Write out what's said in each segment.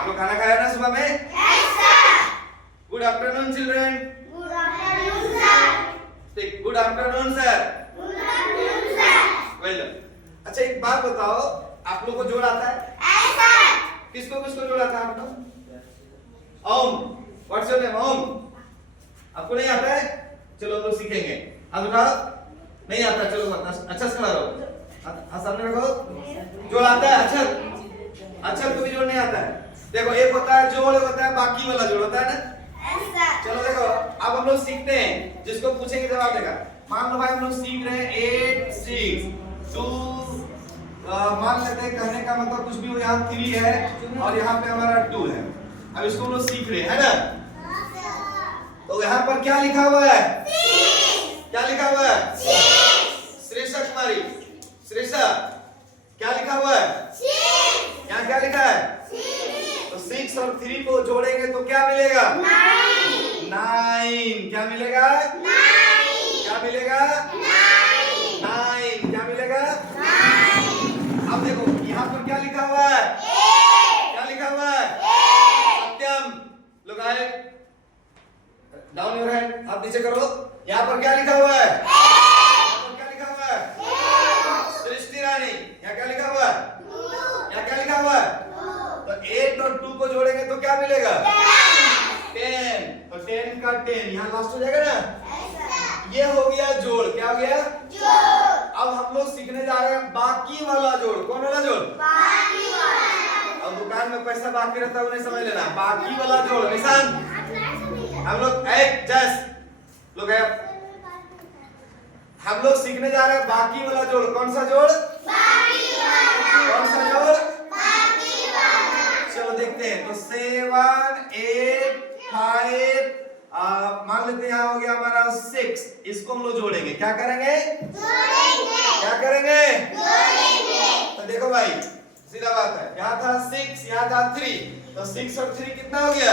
आप लोग खाना खाया ना सुबह में? Yes, sir. Good afternoon, children. Good afternoon, sir. Speak. Good afternoon, sir. Good afternoon, sir. Well done. अच्छा एक बात बताओ, आप लोग को जोड़ आता है? Yes, sir. किसको किसको जोड़ आता है आप लोग? ओम. What's your name? ओम. आपको नहीं आता है? चलो हम लोग सीखेंगे। अब बताओ, नहीं आता, चलो मत, अच्छा से खड़ा रहो, सामने रखो। जोड़ आता है? अच्छा को भी जोड़ नहीं आता है। देखो एक होता है जोड़, होता है बाकी वाला जोड़ होता है ना। Yes, sir. चलो देखो अब हम लोग सीखते हैं, जिसको पूछेंगे जवाब देगा। मान लो भाई हम लोग सीख रहे हैं 8 6 2, मान लेते हैं कहने का मतलब कुछ भी हो, यहाँ 3 है और यहाँ पे हमारा 2 है। अब इसको हम लोग सीख रहे हैं, है ना? तो यहाँ पर क्या लिखा हुआ है? क्या लिखा हुआ है? श्रेष्ठा कुमारी, श्रेष्ठा क्या लिखा हुआ है? यहाँ क्या लिखा है? तो 6 और 3 को जोड़ेंगे तो क्या मिलेगा? 9। क्या मिलेगा? क्या मिलेगा? 9। क्या मिलेगा? अब देखो यहाँ पर क्या लिखा हुआ है? क्या लिखा हुआ है? सत्यम। लोग आए, डाउन योर हैंड, आप नीचे करो। यहाँ पर क्या लिखा हुआ है? यहाँ पर क्या लिखा हुआ है? सृष्टि रानी। यहाँ क्या लिखा हुआ है? यहाँ क्या लिखा हुआ है? तो 8 और 2 को जोड़ेंगे तो क्या मिलेगा? 10। तो 10 का 10 यहाँ लास्ट हो जाएगा ना। ये हो गया जोड़। क्या हो गया? अब हम लोग सीखने जा रहे हैं बाकी वाला जोड़। कौन वाला जोड़? अब दुकान में पैसा बाकी रहता है वो नहीं समझ लेना। बाकी वाला जोड़ निशान हम लोग एक जस्ट लोग है, हम लोग सीखने जा रहे हैं बाकी वाला जोड़। कौन सा जोड़? कौन सा जोड़? चलो देखते हैं। तो 7 8 5 मान लेते हैं यहाँ हो गया हमारा 6। इसको हम लोग जोड़ेंगे। क्या करेंगे? क्या करेंगे? तो देखो भाई सीधा बात है, यहाँ था 6, यहाँ था 3, तो 6 और 3 कितना हो गया?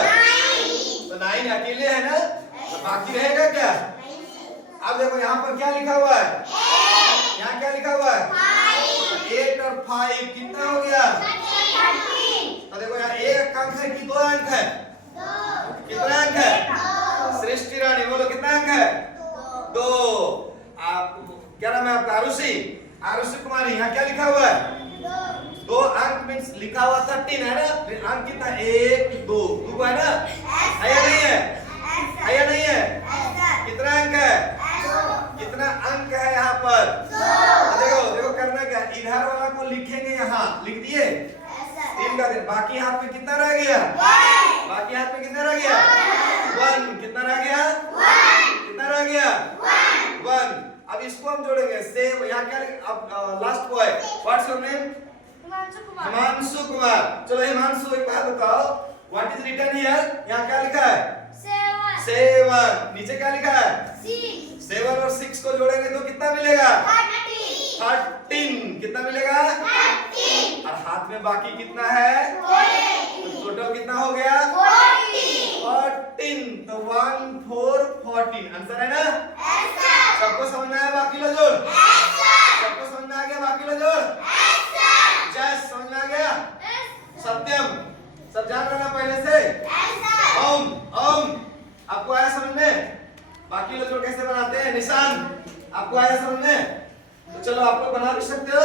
तो 9 अकेले है ना, तो बाकी रहेगा क्या? अब देखो यहाँ पर क्या लिखा हुआ है? यहाँ क्या लिखा हुआ है? 8 और 5 कितना हो गया? तो देखो यहाँ एक अंक है कि 2 अंक है? कितना अंक है? सृष्टि रानी बोलो कितना अंक है? 2। आप क्या नाम है आपका? आरुषि, आरुषि कुमारी। यहाँ क्या लिखा हुआ है? 2 अंक मींस लिखा हुआ 13 है ना। अंक कितना? 1 2 2 है ना? है या नहीं है? है या नहीं है? कितना अंक है? कितना अंक है यहाँ पर? देखो देखो करना क्या, इधर वाला को लिखेंगे, यहाँ लिख दिए 3 का दिन। बाकी हाथ में कितना रह गया? बाकी हाथ में कितना रह गया? 1। कितना रह गया? कितना रह गया? 1। अब इसको हम जोड़ेंगे। सेव यहाँ क्या? अब last boy, what's your name? Himanshu Kumar. चलो हिमांशु एक बात बताओ, व्हाट इज रिटन हियर? यहाँ क्या लिखा है? 7। नीचे क्या लिखा है? 7 और 6 को जोड़ेंगे तो कितना मिलेगा? 13। कितना मिलेगा? और हाथ में बाकी कितना है? तो टोटल कितना हो गया? 14। तो 1 4 14 आंसर है ना? सबको समझ में आया बाकी लो जोड़? सबको समझ में आ गया बाकी लो जोड़? जस समझ में आ गया? सत्यम सब जान रहे ना पहले से? ओम ओम आपको आया समझ में? बाकी लोग जोड़ कैसे बनाते हैं? निशान आपको आया समझ में? तो चलो आप लोग बना भी सकते हो।